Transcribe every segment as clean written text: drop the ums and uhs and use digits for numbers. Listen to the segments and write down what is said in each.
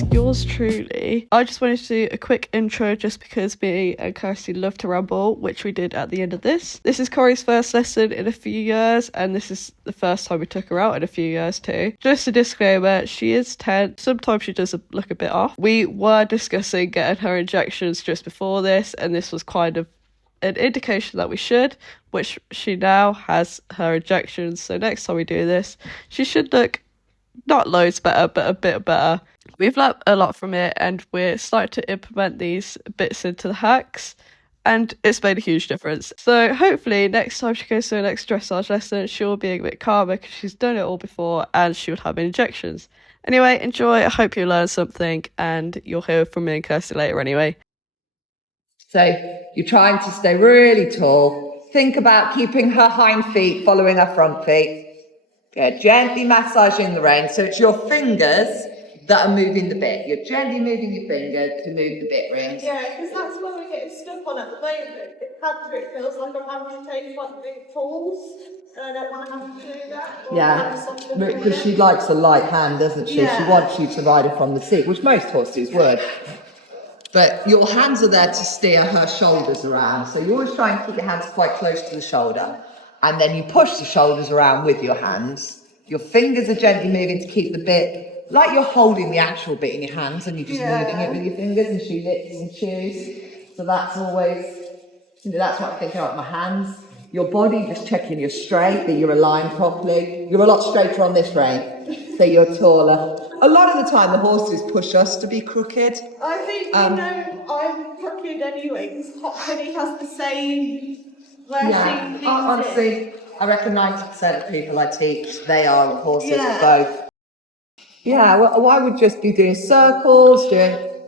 it's yours truly. I just wanted to do a quick intro just because me and Kirsty love to ramble, which we did at the end of this. This is Corrys' first lesson in a few years, and this is the first time we took her out in a few years too. Just a disclaimer, she is 10. Sometimes she does look a bit off. We were discussing getting her injections just before this, and this was kind of an indication that we should, which she now has her injections. So next time we do this, she should look not loads better, but a bit better. We've learnt a lot from it, and we're starting to implement these bits into the hacks, and it's made a huge difference. So hopefully next time she goes to her next dressage lesson, she'll be a bit calmer because she's done it all before and she'll have injections. Anyway, enjoy. I hope you learned something, and you'll hear from me and Kirsty later anyway. So you're trying to stay really tall. Think about keeping her hind feet following her front feet. Good. Gently massaging the rein. So it's your fingers that are moving the bit. You're gently moving your finger to move the bit rings. Yeah, because that's what we're getting stuck on at the moment. It feels like I'm having to take like big falls, and I don't want to have to do that. Yeah, because she likes a light hand, doesn't she? Yeah. She wants you to ride her from the seat, which most horses would. But your hands are there to steer her shoulders around. So you always try and keep your hands quite close to the shoulder. And then you push the shoulders around with your hands. Your fingers are gently moving to keep the bit, like you're holding the actual bit in your hands and you're just moving it with your fingers, and she licks and chews. So that's always, that's what I'm thinking about my hands. Your body, just checking you're straight, that you're aligned properly. You're a lot straighter on this rein, so you're taller. A lot of the time the horses push us to be crooked. I think, I'm crooked anyway, because Hot Penny has the same version. Honestly, I reckon 90% of people I teach, they are on horses both. Yeah, well, I would just be doing circles,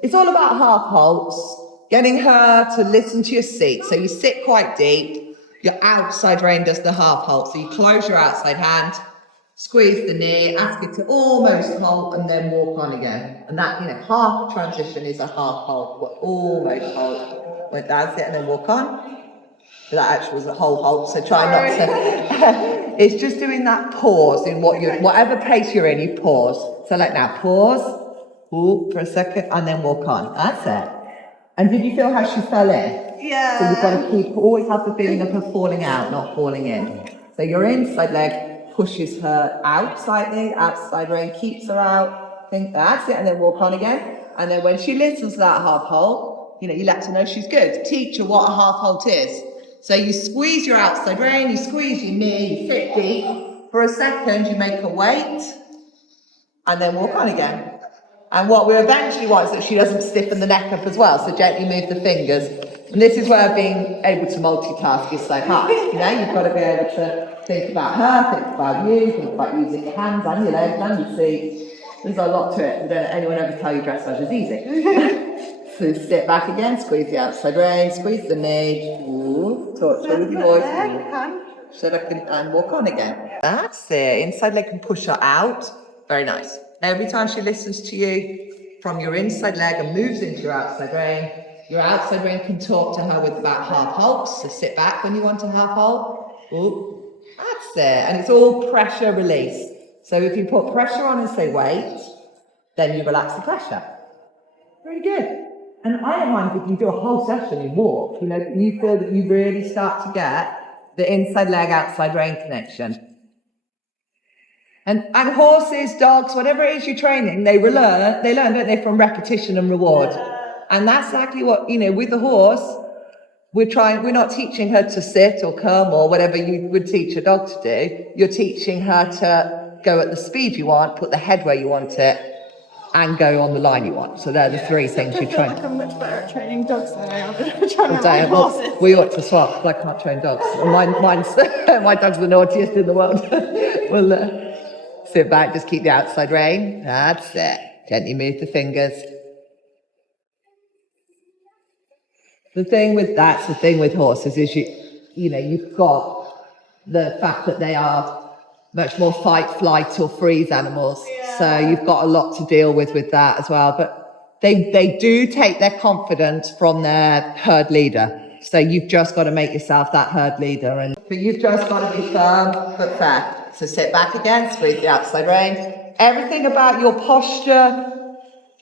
it's all about half halts, getting her to listen to your seat. So you sit quite deep, your outside rein does the half halt. So you close your outside hand, squeeze the knee, ask it to almost halt, and then walk on again. And that, half transition is a half halt, but almost halt. Well, that's it, and then walk on. But that actually was a whole halt, so try not to. It's just doing that pause in whatever pace you're in, you pause. So like now, pause, for a second, and then walk on. That's it. And did you feel how she fell in? Yeah. So you've got to always have the feeling of her falling out, not falling in. So your inside leg pushes her out slightly, outside rein keeps her out. Think that's it, and then walk on again. And then when she listens to that half halt, you let her know she's good. Teach her what a half halt is. So you squeeze your outside rein, you squeeze your knee, you sit deep. For a second, you make her wait, and then walk on again. And what we eventually want is that she doesn't stiffen the neck up as well, so gently move the fingers. And this is where being able to multitask is so hard. You've got to be able to think about her, think about you, think about using your hands and your legs and your feet. There's a lot to it. Don't anyone ever tell you dressage is easy. So sit back again, squeeze the outside rein, squeeze the knee, talk to with your voice, and walk on again. That's it. Inside leg can push her out. Very nice. Every time she listens to you from your inside leg and moves into your outside rein can talk to her with about half halts. So sit back when you want a half halt. That's it. And it's all pressure release. So if you put pressure on and say wait, then you relax the pressure. Very good. And I don't mind if you do a whole session in walk, you feel that you really start to get the inside leg, outside rein connection. And horses, dogs, whatever it is you're training, they learn, don't they, from repetition and reward. And that's exactly what, with the horse, we're not teaching her to sit or come or whatever you would teach a dog to do. You're teaching her to go at the speed you want, put the head where you want it, and go on the line you want. So they're the three things you train. I'm much better at training dogs than I am at training horses. We ought to swap, because I can't train dogs. My dog's the naughtiest in the world. We'll sit back, just keep the outside rein. That's it. Gently move the fingers. The thing with horses is you've got the fact that they are much more fight, flight or freeze animals. Yeah. So you've got a lot to deal with that as well. But they do take their confidence from their herd leader. So you've just got to make yourself that herd leader. But you've just got to be firm but fair. So sit back again, squeeze the outside rein. Everything about your posture,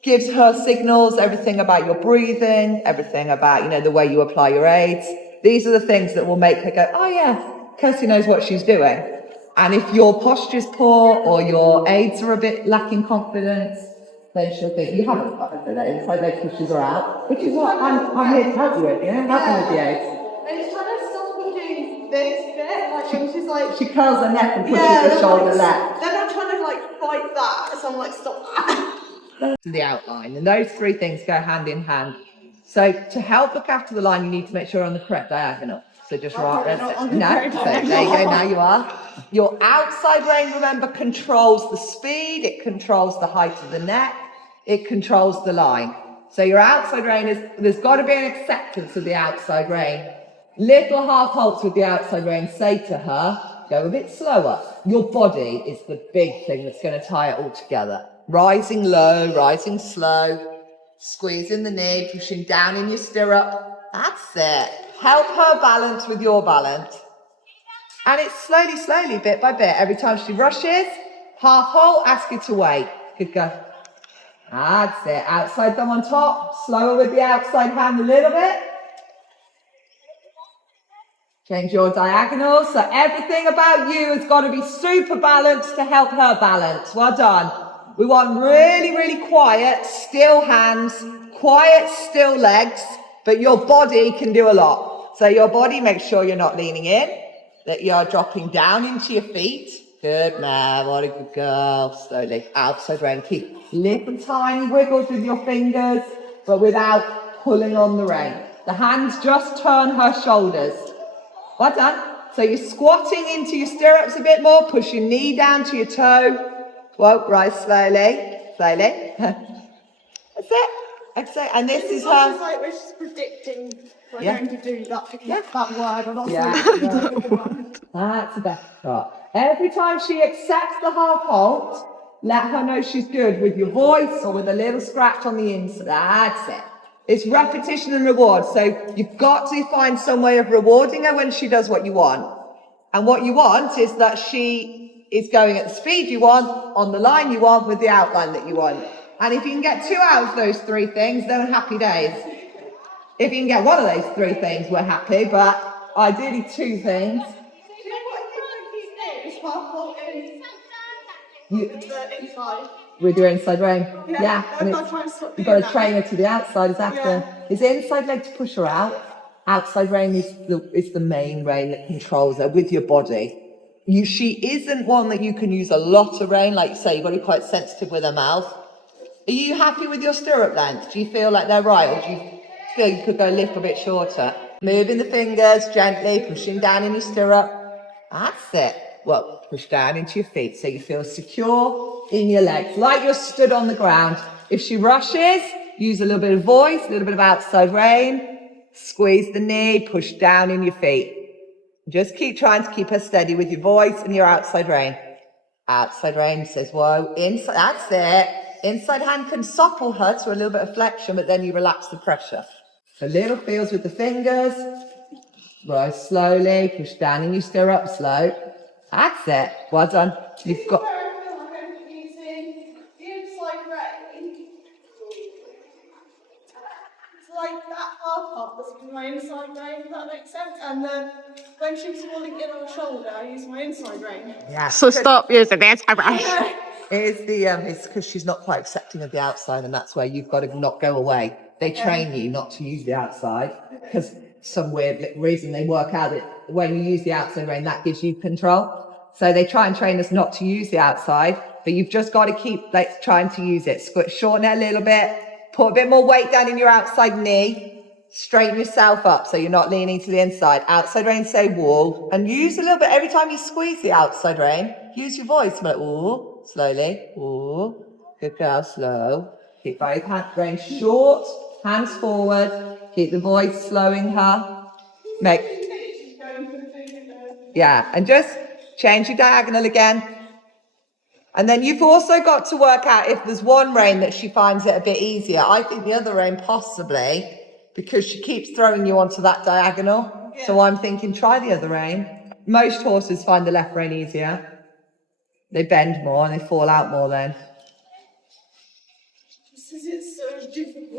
gives her signals, everything about your breathing, everything about, the way you apply your aids. These are the things that will make her go, oh yeah, Kirsty knows what she's doing. And if your posture's poor or your aids are a bit lacking confidence, then she'll think, you haven't got her, that inside leg pushes her out, which is what I'm here to help you with, help you with the aids. And it's trying to stop me doing this bit, like when she's like... She curls her neck and pushes her shoulder left. Then I'm trying to fight that, so I'm like, stop that. To the outline, and those three things go hand in hand. So to help look after the line, you need to make sure you're on the correct diagonal. So just right there. So there you go, now you are. Your outside rein, remember, controls the speed, it controls the height of the neck, it controls the line. So your outside rein there's got to be an acceptance of the outside rein. Little half halts with the outside rein, say to her, go a bit slower. Your body is the big thing that's going to tie it all together. Rising low, rising slow, squeezing the knee, pushing down in your stirrup. That's it. Help her balance with your balance. And it's slowly, bit by bit. Every time she rushes, half halt, ask her to wait. Good go. That's it. Outside thumb on top. Slower with the outside hand a little bit. Change your diagonal. So everything about you has got to be super balanced to help her balance. Well done. We want really, really quiet, still hands, quiet, still legs, but your body can do a lot. So your body, make sure you're not leaning in, that you're dropping down into your feet. Good man, what a good girl. Slowly, outside rein. Keep little tiny wiggles with your fingers, but without pulling on the rein. The hands just turn her shoulders. Well done. So you're squatting into your stirrups a bit more, push your knee down to your toe. Whoa, rise slowly. That's it. Excellent. And this is her. It's like we're just predicting we're going to do that word or not. That's the best part. Every time she accepts the half halt, let her know she's good with your voice or with a little scratch on the inside. That's it. It's repetition and reward. So you've got to find some way of rewarding her when she does what you want. And what you want is that she is going at the speed you want, on the line you want, with the outline that you want. And if you can get 2 out of those 3 things, then happy days. If you can get one of those 3 things, we're happy, but ideally 2 things. Do you know what I keep doing? Is half halt the inside. With your inside rein. Yeah. And you've got to train her to the outside, is after. Is the inside leg to push her out? Outside rein is the main rein that controls her with your body. She isn't one that you can use a lot of rein, like say you've got to be quite sensitive with her mouth. Are you happy with your stirrup length? Do you feel like they're right, or do you feel you could go a little bit shorter? Moving the fingers gently, pushing down in your stirrup. That's it. Well, push down into your feet so you feel secure in your legs, like you're stood on the ground. If she rushes, use a little bit of voice, a little bit of outside rein. Squeeze the knee, push down in your feet. Just keep trying to keep her steady with your voice and your outside rein. Outside rein says, whoa, inside, that's it. Inside hand can supple her to a little bit of flexion, but then you relax the pressure. So little feels with the fingers. Rise slowly, push down in your stirrup, slow. That's it. Well done. You've got... Like that half part was my inside rein, if that makes sense. And then when she was falling in on the shoulder, I used my inside rein. Yeah. So stop using the inside rein. It's because she's not quite accepting of the outside, and that's where you've got to not go away. They train you not to use the outside because some weird reason they work out that when you use the outside rein, that gives you control. So they try and train us not to use the outside, but you've just got to keep trying to use it. Shorten it a little bit. Put a bit more weight down in your outside knee. Straighten yourself up so you're not leaning to the inside. Outside rein, say wall. And use a little bit, every time you squeeze the outside rein, use your voice. Like, ooh, slowly. Ooh, good girl, slow. Keep both reins short, hands forward. Keep the voice slowing her. And just change your diagonal again. And then you've also got to work out if there's one rein that she finds it a bit easier. I think the other rein possibly, because she keeps throwing you onto that diagonal. Yeah. So I'm thinking, try the other rein. Most horses find the left rein easier. They bend more and they fall out more then. This is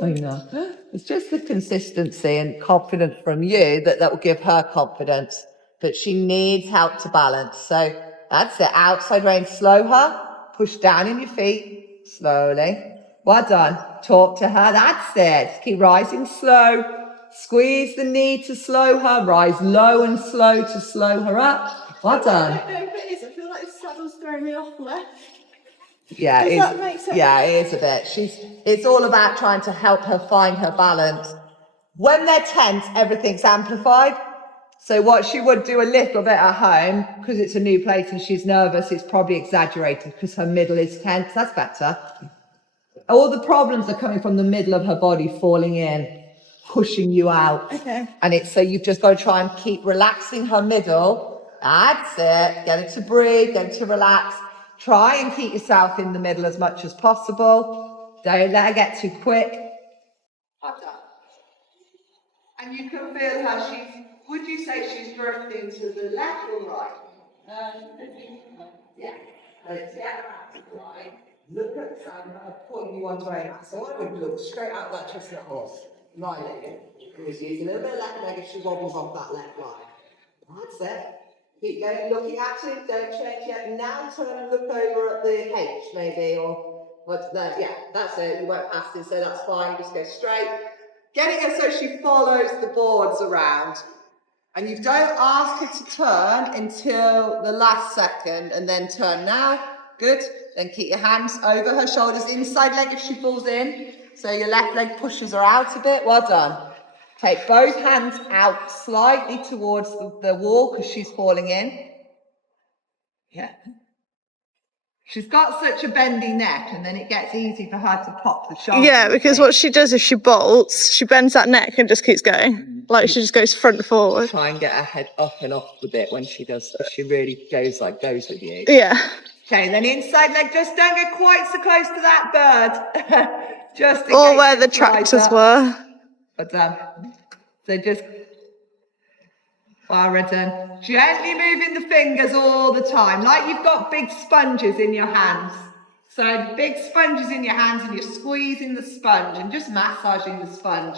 I know. It's just the consistency and confidence from you that will give her confidence. But she needs help to balance. So that's it. Outside rein, slow her. Push down in your feet, slowly. Well done. Talk to her. That's it. Just keep rising slow. Squeeze the knee to slow her. Rise low and slow to slow her up. Well done. I don't know if it is. I feel like this saddle's throwing me off left. Yeah, Does that make sense? Yeah, it is a bit. It's all about trying to help her find her balance. When they're tense, everything's amplified. So what she would do a little bit at home, because it's a new place and she's nervous, it's probably exaggerated because her middle is tense. That's better. All the problems are coming from the middle of her body falling in, pushing you out. Okay. And so you've just got to try and keep relaxing her middle. That's it. Get it to breathe, get it to relax. Try and keep yourself in the middle as much as possible. Don't let her get too quick. Like that. And you can feel how would you say she's drifting to the left or right? Yeah. Let's get her out to the right. Look at the sound of her putting you on way. So I would look straight out that chestnut horse. Right leg. Because use a little bit of left leg if she wobbles off that left line. That's it. Keep going, looking at it, don't change yet. Now turn and look over at the H maybe, or what's that? Yeah, that's it. You won't pass it, so that's fine. Just go straight. Getting her so she follows the boards around. And you don't ask her to turn until the last second, and then turn now. Good. Then keep your hands over her shoulders, inside leg if she falls in. So your left leg pushes her out a bit. Well done. Take both hands out slightly towards the wall because she's falling in. Yeah. She's got such a bendy neck, and then it gets easy for her to pop the shoulder. Yeah, because what she does is she bolts, she bends that neck and just keeps going. Like she just goes front and forward. Try and get her head up and off the bit when she does. She really goes with you. Yeah. Okay, then inside leg, just don't get quite so close to that bird. Just in Or case where it the flies tractors up. were. But so just return. Gently moving the fingers all the time, like you've got big sponges in your hands. So big sponges in your hands and you're squeezing the sponge and just massaging the sponge.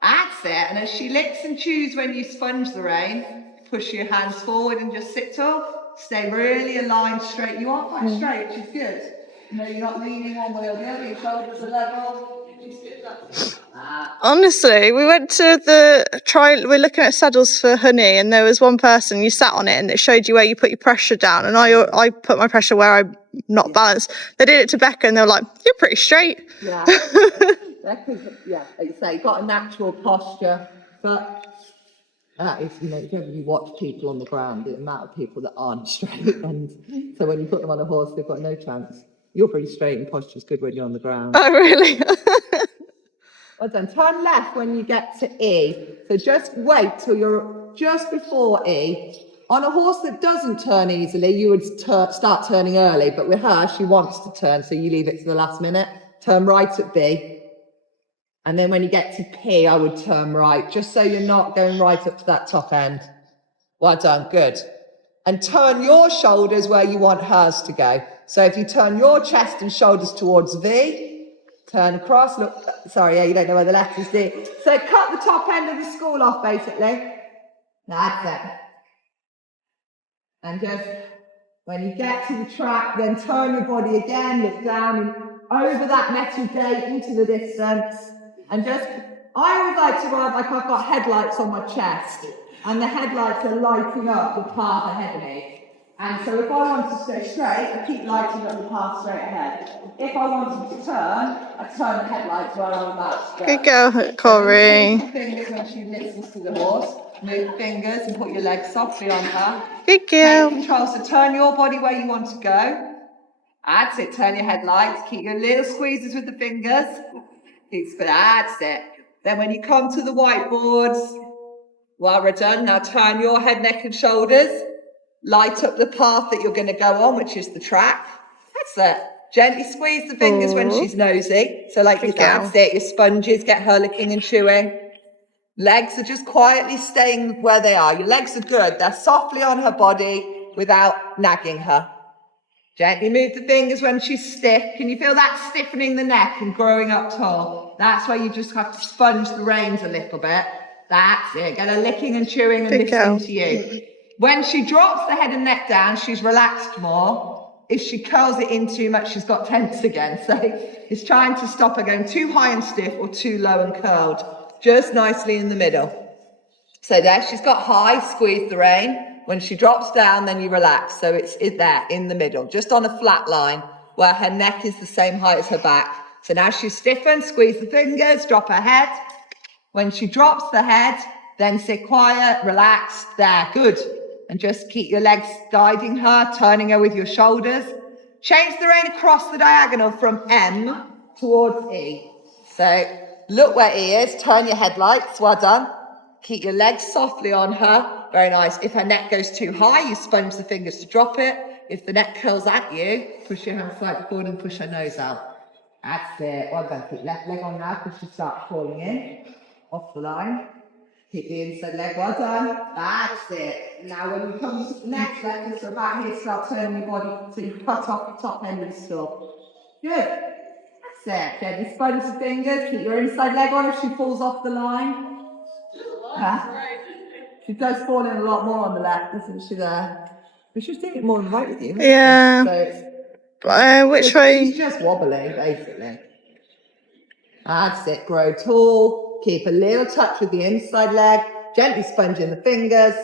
That's it. And as she licks and chews when you sponge the rein, push your hands forward and just sit tall. Stay really aligned straight. You are quite straight, which is good. You know, you're not leaning one way or the other. Your shoulders are level. Honestly, we went to we're looking at saddles for Honey, and there was one person, you sat on it and it showed you where you put your pressure down, and I put my pressure where I'm not balanced. They did it to Becca and they were like, you're pretty straight. Yeah. Becca's, like you say, got a natural posture, but that is, if you ever watch people on the ground, the amount of people that aren't straight, and so when you put them on a horse, they've got no chance. You're pretty straight and posture's good when you're on the ground. Oh, really? Well done. Turn left when you get to E. So just wait till you're just before E. On a horse that doesn't turn easily, you would start turning early, but with her, she wants to turn, so you leave it to the last minute. Turn right at B. And then when you get to P, I would turn right, just so you're not going right up to that top end. Well done, good. And turn your shoulders where you want hers to go. So if you turn your chest and shoulders towards V, turn across, look, sorry, you don't know where the left is D. So cut the top end of the school off, basically. That's it. And just, when you get to the track, then turn your body again, look down and over that metal gate into the distance. And just, I always like to ride like I've got headlights on my chest. And the headlights are lighting up the path ahead of me. And so if I want to stay straight, I keep lighting up the path straight ahead. If I wanted to turn, I turn the headlights where I'm about to go. Good girl, Corey. Move fingers when she listens to the horse. Move fingers and put your legs softly on her. Good girl. Take control, so turn your body where you want to go. That's it, turn your headlights. Keep your little squeezes with the fingers. That's it. Then when you come to the whiteboards, well, we're done. Now turn your head, neck and shoulders. Light up the path that you're going to go on, which is the track. That's it. Gently squeeze the fingers when she's nosy. So like that's it. Your sponges, get her licking and chewing. Legs are just quietly staying where they are. Your legs are good. They're softly on her body without nagging her. Gently move the fingers when she's stiff. Can you feel that stiffening the neck and growing up tall? That's why you just have to sponge the reins a little bit. That's it. Get her licking and chewing and listening to you. When she drops the head and neck down, she's relaxed more. If she curls it in too much, she's got tense again. So it's trying to stop her going too high and stiff or too low and curled. Just nicely in the middle. So there, she's got high, squeeze the rein. When she drops down, then you relax. So it's there, in the middle, just on a flat line, where her neck is the same height as her back. So now she's stiffened, squeeze the fingers, drop her head. When she drops the head, then sit quiet, relaxed, there, good. And just keep your legs guiding her, turning her with your shoulders. Change the rein across the diagonal from M towards E. So look where E is, turn your headlights, well done. Keep your legs softly on her, very nice. If her neck goes too high, you sponge the fingers to drop it. If the neck curls at you, push your hand slightly forward and push her nose out. That's it, well done. Keep left leg on now, push to start falling in, off the line. Keep the inside leg, well done. That's it. Now when we come to the next leg, just about here, start turning your body so you cut off the top end of the stalk. Good. That's it. Gently sponge the fingers, keep your inside leg on if she falls off the line. Huh? She does fall in a lot more on the left, doesn't she, there? But she's doing it more on the right with you. Yeah. So Which way? she's just wobbly, basically. That's it. Grow tall. Keep a little touch with the inside leg. Gently sponging the fingers.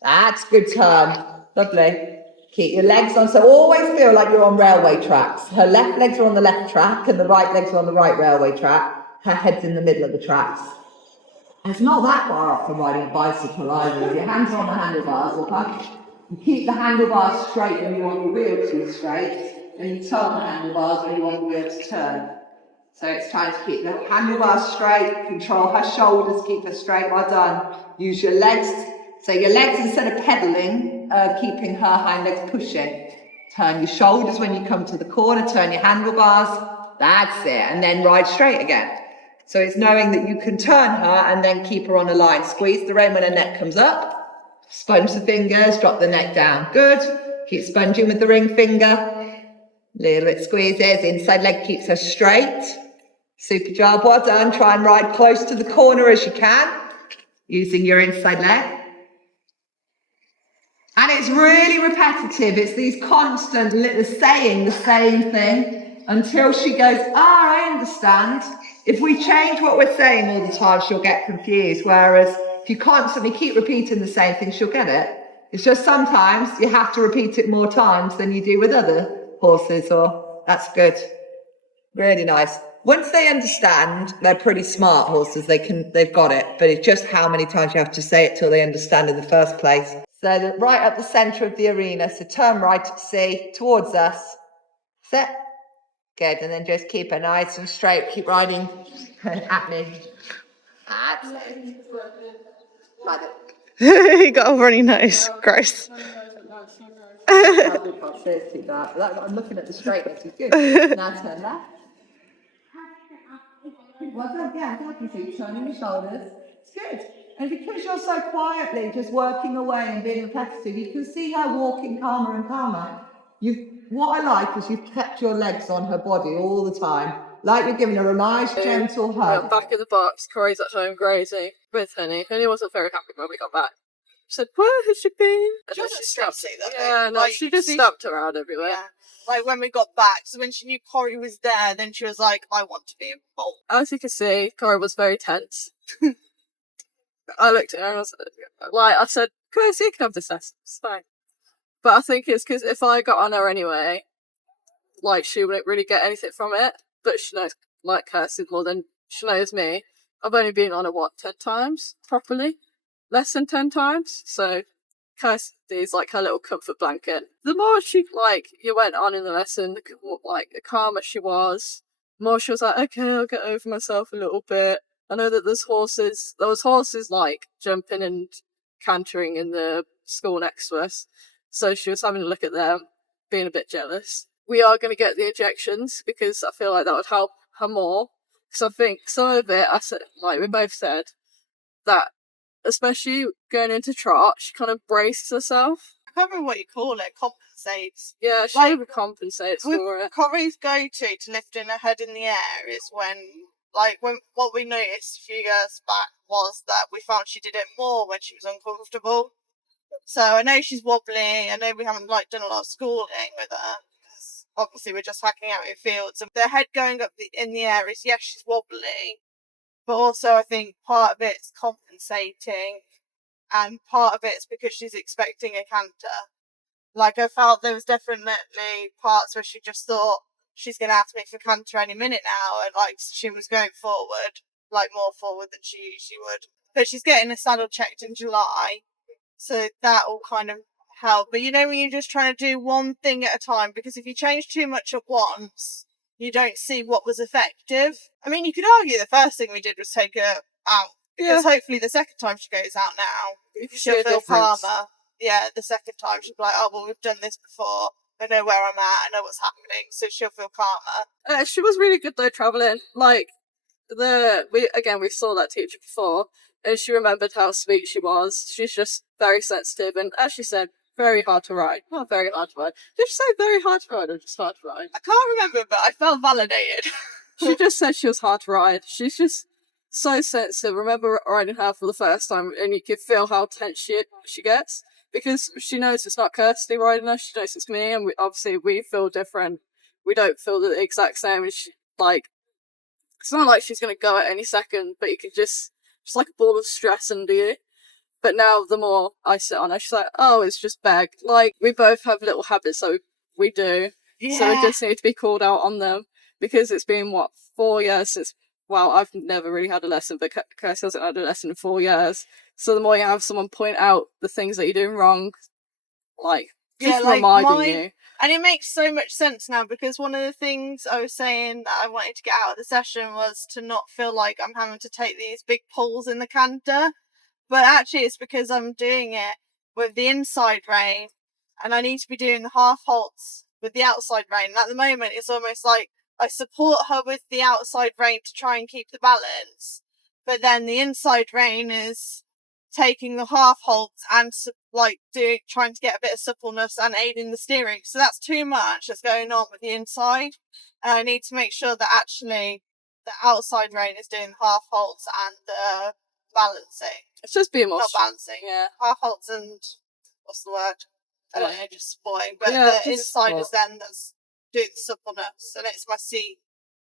That's good turn. Lovely. Keep your legs on. So always feel like you're on railway tracks. Her left legs are on the left track and the right legs are on the right railway track. Her head's in the middle of the tracks. And it's not that far off from riding a bicycle either. Your hands are on the handlebars, okay? You keep the handlebars straight when you want your wheel to be straight, and you turn the handlebars when you want the wheel to turn. So it's trying to keep the handlebars straight, control her shoulders, keep her straight, well done. Use your legs, so your legs instead of pedalling, keeping her hind legs pushing. Turn your shoulders when you come to the corner, turn your handlebars, that's it, and then ride straight again. So it's knowing that you can turn her and then keep her on a line. Squeeze the rein when her neck comes up, sponge the fingers, drop the neck down, good. Keep sponging with the ring finger, little bit squeezes, inside leg keeps her straight. Super job, well done. Try and ride close to the corner as you can, using your inside leg. And it's really repetitive. It's these constant saying the same thing until she goes, I understand. If we change what we're saying all the time, she'll get confused. Whereas if you constantly keep repeating the same thing, she'll get it. It's just sometimes you have to repeat it more times than you do with other horses, or that's good. Really nice. Once they understand, they're pretty smart horses. They've got it, but it's just how many times you have to say it till they understand in the first place. So right up the centre of the arena. So turn right at C towards us. Set. Good. And then just keep her nice and straight. Keep riding at me. He got a runny nose. Gross. I'm looking at the straightness. It's good. Now turn left. Well done, yeah, I'm happy to. Turning your shoulders. It's good. And because you're so quietly just working away and being repetitive, you can see her walking calmer and calmer. What I like is you've kept your legs on her body all the time. Like you're giving her a nice, gentle hug. Back in the box, Corrys at home grazing with Honey. Honey wasn't very happy when we got back. She said, where has she been? She wasn't stressy, though. Yeah, no, she just stopped around everywhere. Yeah. Like when we got back, so when she knew Corrie was there, then she was like, I want to be involved. As you can see, Corey was very tense. I looked at her and I was like, I said, Chris, you can have this lesson, it's fine. But I think it's because if I got on her anyway, like, she wouldn't really get anything from it. But she knows, like, Kirsty more than she knows me. I've only been on her, 10 times, properly? Less than 10 times? So, Kirsty's like her little comfort blanket. The more she, you went on in the lesson, the calmer she was, the more she was like, okay, I'll get over myself a little bit. I know that there was horses, jumping and cantering in the school next to us. So she was having a look at them, being a bit jealous. We are going to get the injections because I feel like that would help her more. Because I think some of it, we both said, that especially going into trot, she kind of braced herself. can't remember what you call it, compensates. Yeah, she Like, overcompensates with for it. Corrys' go-to to lifting her head in the air is when what we noticed a few years back was that we found she did it more when she was uncomfortable. So I know she's wobbly. I know we haven't done a lot of schooling with her. Obviously, we're just hacking out in fields, and the head going up in the air is, yes, she's wobbly, but also I think part of it's compensating, and part of it's because she's expecting a canter. Like, I felt there was definitely parts where she just thought she's going to ask me for canter any minute now, and she was going forward, more forward than she usually would. But she's getting a saddle checked in July, so that will kind of help. But you know, when you're just trying to do one thing at a time, because if you change too much at once, you don't see what was effective. I mean, you could argue the first thing we did was take her out. Because hopefully the second time she goes out now, she'll feel calmer. Yeah, the second time she'll be like, oh, well, we've done this before. I know where I'm at. I know what's happening. So she'll feel calmer. She was really good though, travelling. We saw that teacher before, and she remembered how sweet she was. She's just very sensitive, and as she said, very hard to ride. Not very hard to ride. Did she say very hard to ride or just hard to ride? I can't remember, but I felt validated. She just said she was hard to ride. She's just so sensitive. Remember riding her for the first time, and you could feel how tense she gets, because she knows it's not Kirsty riding her. She knows it's me, and we feel different. We don't feel the exact same. And it's not like she's going to go at any second, but you can just like a ball of stress under you. But now the more I sit on her, she's like, oh, it's just Beg. We both have little habits, so we do. Yeah. So we just need to be called out on them, because it's been, 4 years since, I've never really had a lesson, but Kirsty hasn't had a lesson in 4 years. So the more you have someone point out the things that you're doing wrong, reminding you. And it makes so much sense now, because one of the things I was saying that I wanted to get out of the session was to not feel like I'm having to take these big pulls in the canter. But actually it's because I'm doing it with the inside rein, and I need to be doing the half halts with the outside rein. And at the moment it's almost like I support her with the outside rein to try and keep the balance, but then the inside rein is taking the half halts and trying to get a bit of suppleness and aiding the steering. So that's too much that's going on with the inside, and I need to make sure that actually the outside rein is doing half halts and balancing. It's just being more... Not balancing. Yeah. Half halts and... what's the word? I don't know, just supporting. But yeah, the inside is then that's doing the suppleness, and it's my seat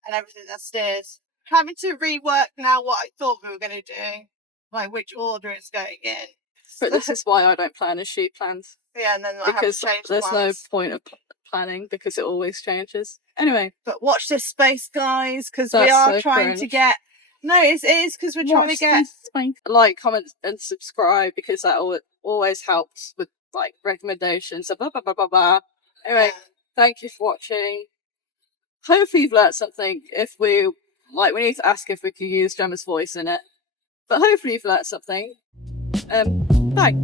and everything that steers. Having to rework now what I thought we were going to do, which order it's going in. But this is why I don't plan as she plans. Yeah, and then I have to change there's plans. no point of planning, because it always changes. Anyway. But watch this space, guys, because we are trying to get... No, it is because we're trying to get... Like, comment and subscribe, because that always helps with, recommendations. Blah, blah, blah, blah, blah. Anyway, Thank you for watching. Hopefully you've learnt something. If we need to ask if we could use Gemma's voice in it. But hopefully you've learnt something. Bye.